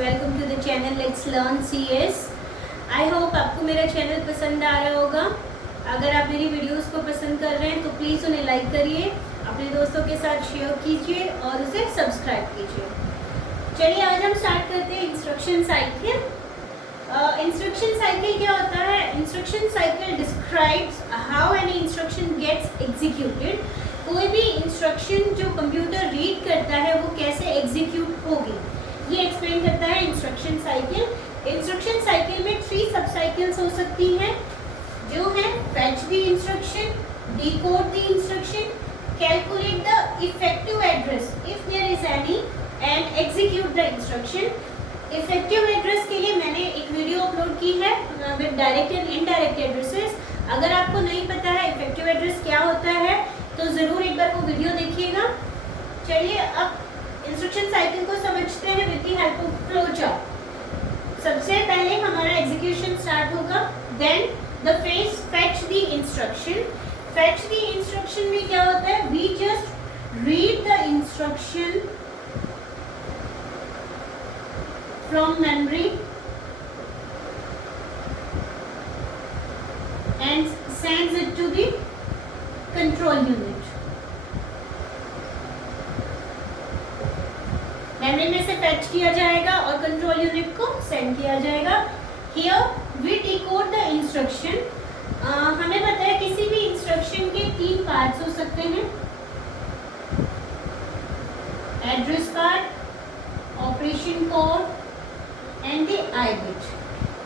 Welcome to the channel let's learn CS. I hope आपको मेरा चैनल पसंद आ रहा होगा। अगर आप मेरी वीडियोस को पसंद कर रहे हैं तो प्लीज़ उन्हें लाइक करिए, अपने दोस्तों के साथ शेयर कीजिए और उसे सब्सक्राइब कीजिए। चलिए आज हम स्टार्ट करते हैं इंस्ट्रक्शन साइकिल। इंस्ट्रक्शन साइकिल क्या होता है? Instruction cycle describes how any instruction gets executed. कोई भी इंस्ट्रक्शन जो कंप्यूटर रीड करता है वो कैसे एग्जीक्यूट होगी, ये एक्सप्लेन करता है इंस्ट्रक्शन साइकिल। इंस्ट्रक्शन साइकिल में 3 सब साइकिल्स हो सकती हैं, जो है fetch the instruction, decode the instruction, calculate the effective address if there is any and execute the instruction. Effective address के लिए मैंने एक वीडियो अपलोड की है with direct and indirect addresses. अगर आपको नहीं पता है इफेक्टिव एड्रेस क्या होता है तो ज़रूर एक बार वो वीडियो देखिएगा। चलिए अब इंस्ट्रक्शन साइकिल को समझते हैं with the help of flow chart. सबसे पहले हमारा एग्जीक्यूशन स्टार्ट होगा, then the phase fetch the instruction. Fetch the instruction में क्या होता है? We just read the instruction from memory and sends it to the control unit. Memory में से फेच किया जाएगा और कंट्रोल यूनिट को सेंड किया जाएगा। Here we decode the instruction. हमें पता है किसी भी इंस्ट्रक्शन के 3 पार्ट्स हो सकते हैं, address part, operation code and the I bit.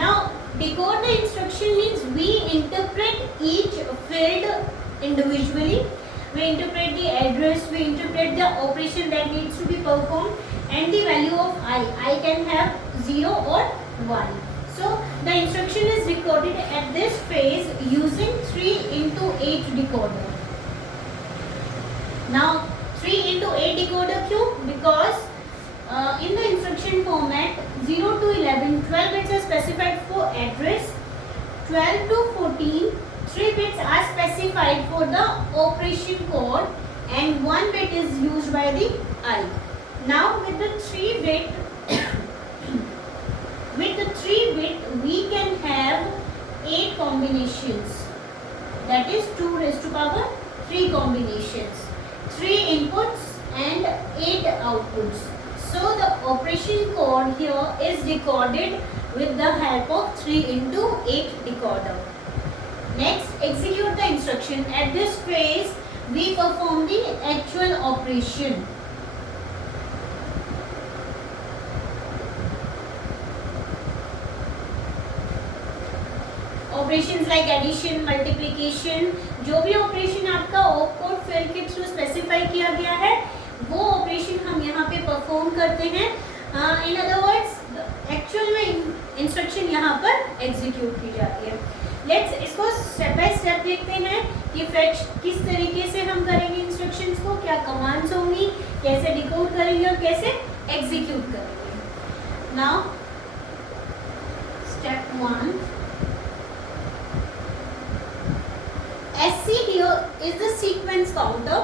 Now decode the instruction means we interpret each field individually. We interpret the address, we interpret the operation that needs to be performed and the value of I can have 0 or 1. So the instruction is recorded at this phase using 3x8 decoder. Now 3x8 decoder क्यों? Because in the instruction format 0 to 11 12 bits are specified for address, 12 to 14 3 bits are specified for the operation code and 1 bit is used by the I. Now with the 3 bit we can have 8 combinations, that is 2 raised to power 3 combinations, 3 inputs and 8 outputs. So the operation code here is decoded with the help of 3x8 decoder. Next, execute the instruction. At this phase, we perform the actual operation. Operations like addition, multiplication, जो भी ऑपरेशन आपका op code field के through specify किया गया है वो ऑपरेशन हम यहाँ पे परफॉर्म करते हैं। इन अदर वर्ड्स एक्चुअल में इंस्ट्रक्शन यहाँ पर एग्जीक्यूट की जाती है। लेट्स इसको स्टेप बाय स्टेप देखते हैं कि फेच किस तरीके से हम करेंगे इंस्ट्रक्शंस को, क्या कमांड्स होंगी, कैसे डिकोड करेंगे और कैसे एग्जीक्यूट करेंगे। Now step 1, SC here is the sequence counter.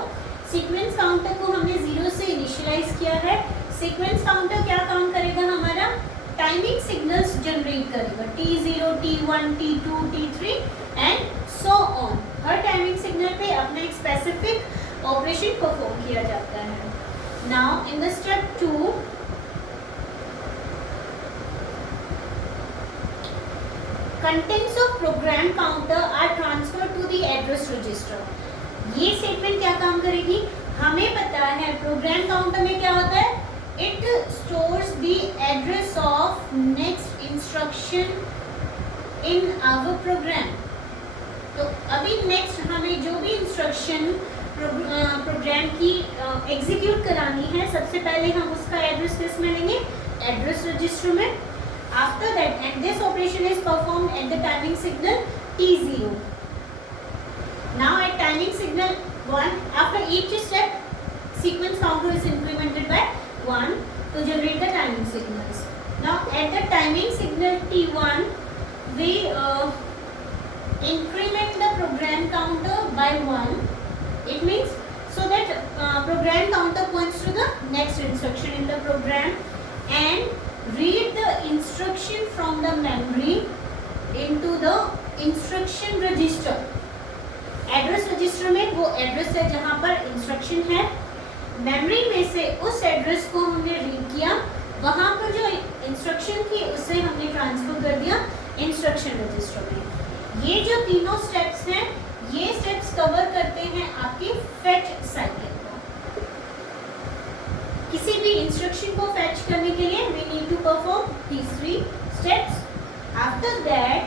Sequence counter को हमने 0 से इनिशियलाइज किया है। सीक्वेंस काउंटर क्या काम करेगा? हमारा टाइमिंग सिग्नल्स जनरेट करेगा, T0, T1, T2, T3 and so on. Her timing signal पे अपना एक स्पेसिफिक ऑपरेशन परफॉर्म किया जाता है। Now in the step 2, contents of program counter are transferred to the address register. ये स्टेटमेंट क्या काम करेगी? हमें पता है प्रोग्राम काउंटर में क्या होता है, it stores the address of next instruction in our program. तो अभी नेक्स्ट हमें जो भी इंस्ट्रक्शन प्रोग्राम की एग्जीक्यूट करानी है, सबसे पहले हम उसका एड्रेस किस में लेंगे? एड्रेस रजिस्टर में। After that and this operation is performed at the timing signal T0. Now at timing signal 1, after each step, sequence counter is incremented by 1 to generate the timing signals. Now at the timing signal T1, we increment the program counter by 1. It means so that program counter points to the next instruction in the program and read instruction from the memory into the instruction register. Address register में वो एड्रेस है जहां पर इंस्ट्रक्शन है, मेमोरी में से उस एड्रेस को हमने रीड किया, वहां पर जो इंस्ट्रक्शन थी उसे हमने ट्रांसफर कर दिया इंस्ट्रक्शन रजिस्टर में। ये जो तीनों स्टेप्स हैं, ये स्टेप्स कवर करते हैं आपकी फेच साइकिल को। किसी भी इंस्ट्रक्शन को फेच करने के लिए we need to perform these 3 steps. After that,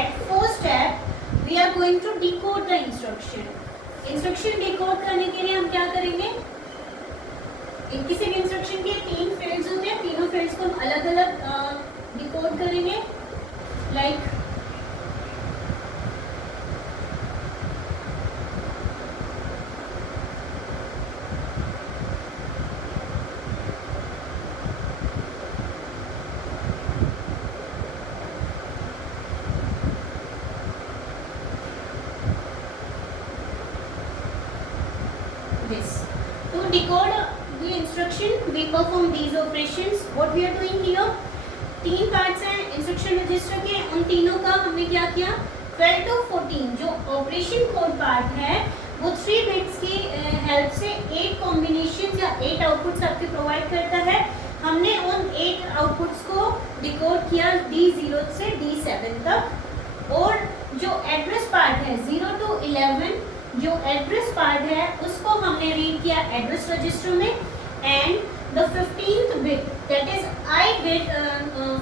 at 4th step, we are going to decode the instruction. Instruction decode करने के लिए हम क्या करेंगे, किसी भी इंस्ट्रक्शन के 3 फील्ड्स होते हैं, तीनों फील्ड्स को हम अलग अलग डिकोड करेंगे। Like this. To decode the instruction, we perform these operations. What we are doing here, 3 पार्ट्स हैं इंस्ट्रक्शन रजिस्टर के, उन तीनों का हमने क्या किया, 12 to 14 जो ऑपरेशन कोड पार्ट है वो 3 बिट्स की हेल्प से 8 कॉम्बिनेशन या 8 आउटपुट्स आपके प्रोवाइड करता है। हमने उन 8 आउटपुट्स को डिकोड किया D0 से D7 तक। और जो एड्रेस पार्ट है 0 to 11, जो एड्रेस पार्ट है उसको हमने रीड किया एड्रेस रजिस्टर में। And the 15th bit, that is I bit,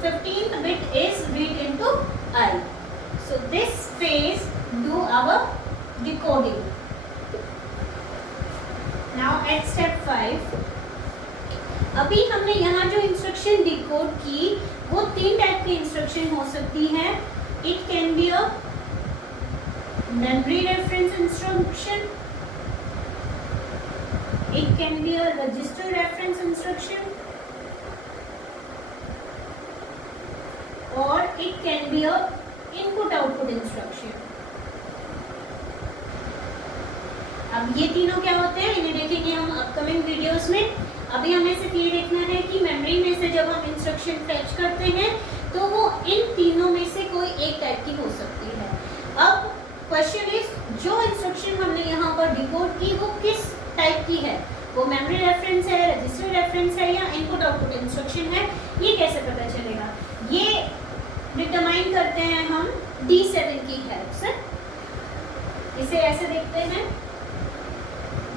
15th bit is read into I. So this phase do our decoding. Now at step 5, अभी हमने यहाँ जो इंस्ट्रक्शन डिकोड की वो 3 टाइप की इंस्ट्रक्शन हो सकती है। It can be a memory reference instruction, it can be a register reference instruction, or it can be a input output instruction. अब ये तीनों क्या होते हैं इन्हें देखेंगे हम अपकमिंग वीडियोस में। अभी हमें सिर्फ ये देखना है कि मेमोरी में से जब हम इंस्ट्रक्शन फेच करते हैं तो वो इन तीनों में से कोई एक टाइप की हो सकती है। अब क्वेश्चन इज, जो इंस्ट्रक्शन हमने यहाँ पर डिकोड की वो किस टाइप की है, वो मेमोरी रेफरेंस है, रजिस्टर रेफरेंस है या इनपुट आउटपुट इंस्ट्रक्शन है, ये कैसे पता चलेगा? ये डिटरमाइन करते हैं हम D7 की हेल्प से। इसे ऐसे देखते हैं,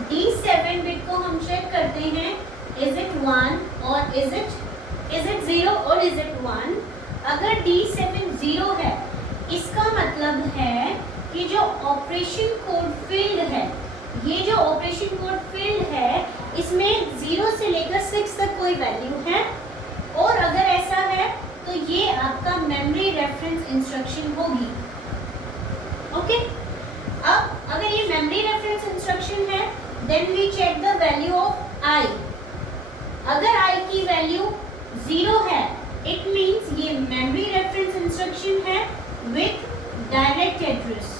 D7 बिट को हम चेक करते हैं, इज इट 1 और इज इट 0 और इज इट 1। अगर D7 0 है इसका मतलब है कि जो ऑपरेशन कोड फील्ड है, ये जो ऑपरेशन कोड फील्ड है इसमें 0 से लेकर 6 तक कोई वैल्यू है। और अगर ऐसा है तो ये आपका मेमोरी रेफरेंस इंस्ट्रक्शन होगी। ओके, अब अगर ये मेमोरी रेफरेंस इंस्ट्रक्शन है then we check the value of I। अगर I की वैल्यू 0 है इट मीन्स ये मेमोरी रेफरेंस इंस्ट्रक्शन है विथ डायरेक्ट एड्रेस।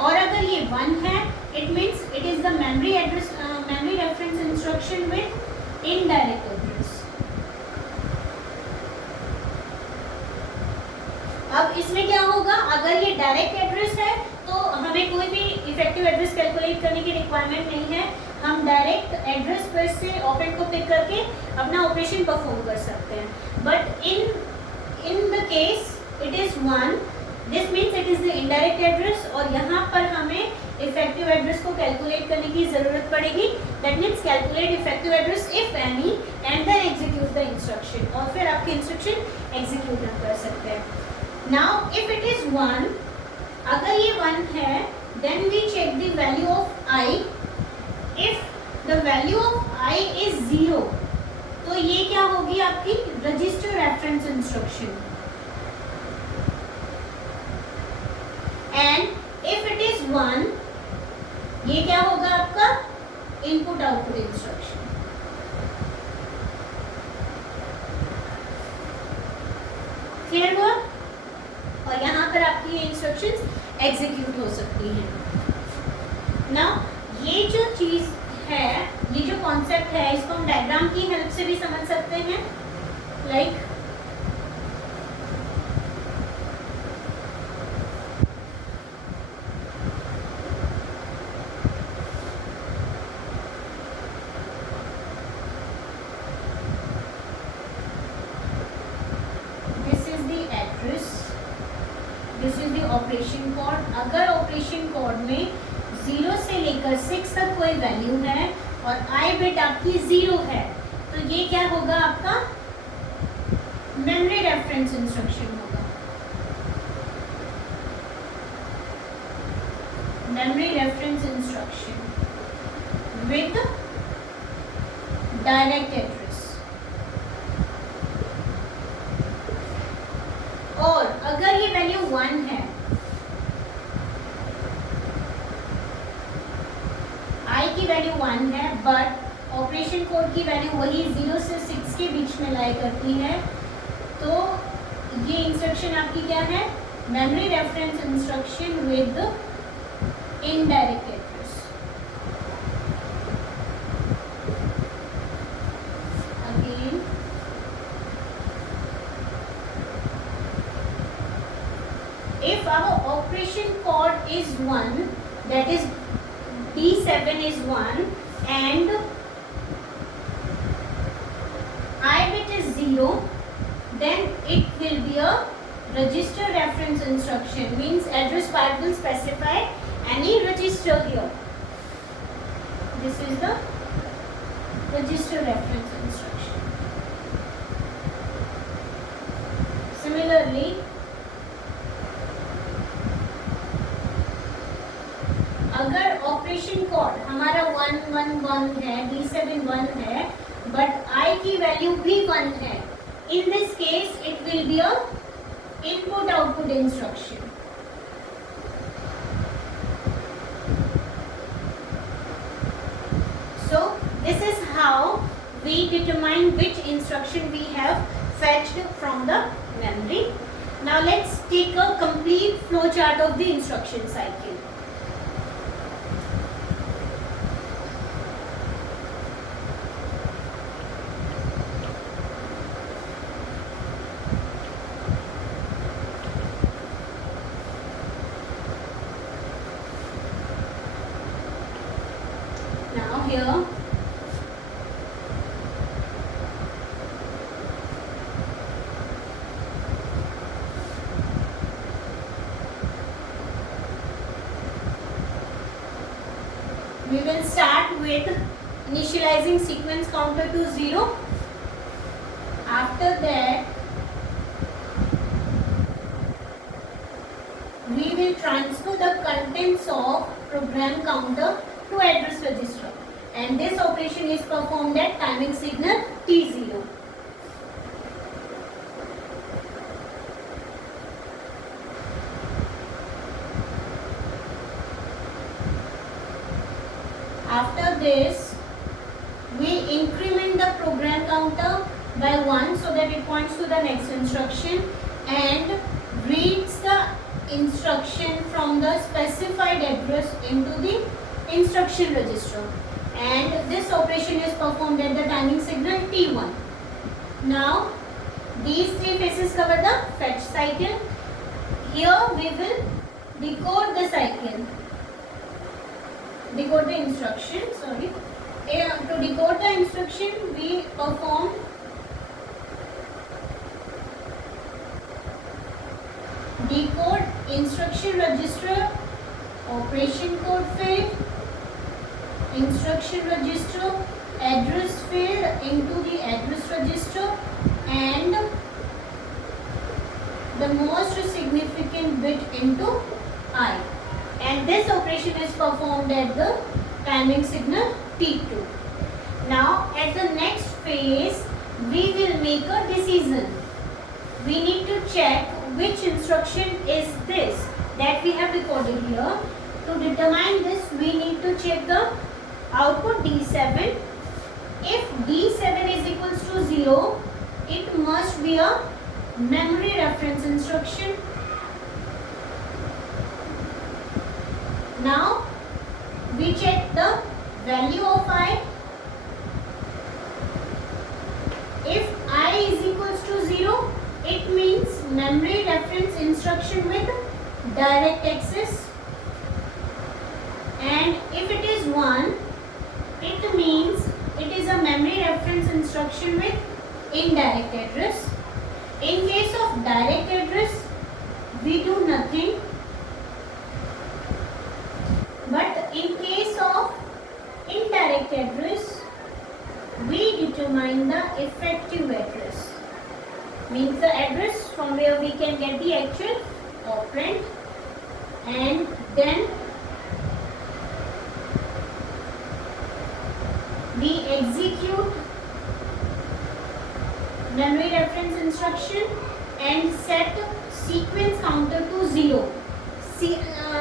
और अगर ये 1 है it means it is the memory reference instruction with indirect address. अब इसमें क्या होगा, अगर ये डायरेक्ट एड्रेस है तो हमें कोई भी इफेक्टिव एड्रेस कैलकुलेट करने की रिक्वायरमेंट नहीं है, हम डायरेक्ट एड्रेस पर से ऑपरेंड को पिक करके अपना ऑपरेशन परफॉर्म कर सकते हैं। But in the case it is 1, this means it is the indirect address और यहाँ पर हमें इफेक्टिव एड्रेस को कैलकुलेट करने की जरूरत पड़ेगी। That means calculate effective address if any and then execute the instruction, और फिर आपके इंस्ट्रक्शन एग्जीक्यूट कर सकते हैं। नाउ इफ इट इज 1, अगर ये 1 है then we check the value of I। If the value of I is 0 तो ये क्या होगी आपकी register reference instruction. And if it is 1 ये क्या होगा आपका इनपुट आउटपुट इंस्ट्रक्शन। क्लियर हुआ? और यहाँ पर आपकी ये इंस्ट्रक्शंस एग्जीक्यूट हो सकती हैं। नाउ ये जो चीज है, ये जो कॉन्सेप्ट है, इसको हम से भी समझ सकते हैं। Like this is the operation code. अगर ऑपरेशन कोड में 0 से लेकर 6 तक कोई वैल्यू है और आई बिट आपकी 0 है तो ये क्या होगा, आपका मेमोरी रेफरेंस इंस्ट्रक्शन होगा। Memory reference instruction with direct address. और अगर ये वैल्यू 1 है, आई की वैल्यू 1 है बट ऑपरेशन कोड की वैल्यू वही 0 से 6 के बीच में लाई करती है, तो ये इंस्ट्रक्शन आपकी क्या है, memory reference instruction with indirect address. Again if our operation code is 1, that is D7 is 1 and I bit is 0, then it will be a register reference instruction, means address part will specify any register here. This is the register reference instruction. Similarly, अगर operation code हमारा 111 है, D7 1 है, but I की वैल्यू भी 1 है, in this case it will be a input output instruction. So this is how we determine which instruction we have fetched from the memory. Now let's take a complete flow chart of the instruction cycle. Now here we will start with initializing sequence counter to 0. After that we will transfer the contents of program counter to address register, and this operation is performed at timing signal T0. After this, we increment the program counter by 1 so that it points to the next instruction and reads the instruction from the specified address into the instruction register, and this operation is performed at the timing signal T1. Now these three phases cover the fetch cycle. Here we will decode the cycle, decode the instruction, sorry. To decode the instruction we perform decode instruction register, operation code field, instruction register, address field into the address register, and the most significant bit into I. And this operation is performed at the timing signal T2. Now at the next phase we will make a decision. We need to check which instruction is this that we have recorded here. To determine this we need to check the output D7. If D7 is equals to 0, it must be a memory reference instruction. Now we check the value of I. it means memory reference instruction with direct access, and if it is 1, it means it is a memory reference instruction with indirect address. In case of direct address, we do nothing, but in case of indirect address, we determine the effective address, means the address from where we can get the actual operand, and then we execute memory reference instruction and set sequence counter to 0.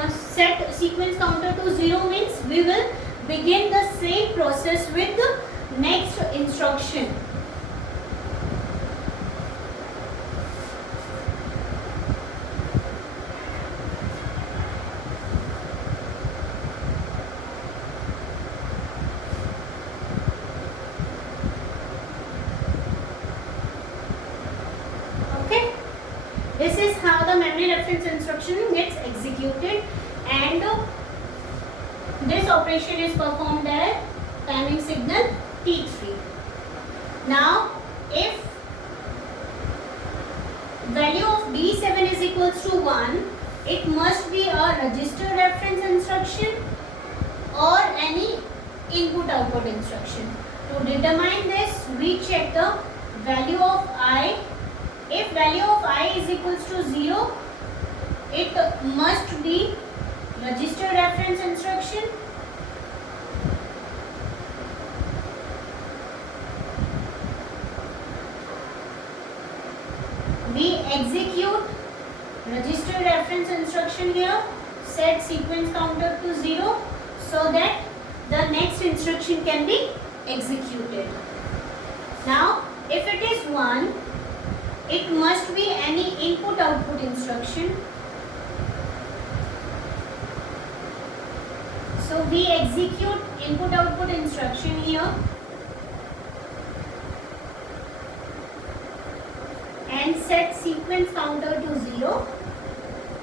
Set sequence counter to 0 means we will begin the same process with the next instruction. Okay, this is how the memory reference instruction gets executed, and this operation is performed at timing signal T3. Now, if value of D7 is equals to 1, it must be a register reference instruction or any input-output instruction. To determine this, we check the value of I. If value of I is equals to 0, it must be register reference instruction. We execute register reference instruction here, set sequence counter to 0 so that the next instruction can be executed. Now, if it is 1, it must be any input-output instruction. So we execute input-output instruction here and set sequence counter to 0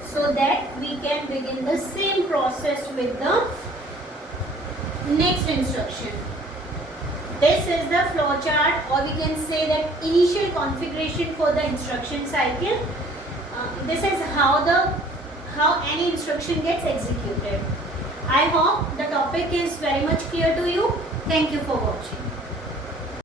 so that we can begin the same process with the next instruction. This is the flow chart, or we can say that initial configuration for the instruction cycle. This is how any instruction gets executed. I hope the topic is very much clear to you. Thank you for watching.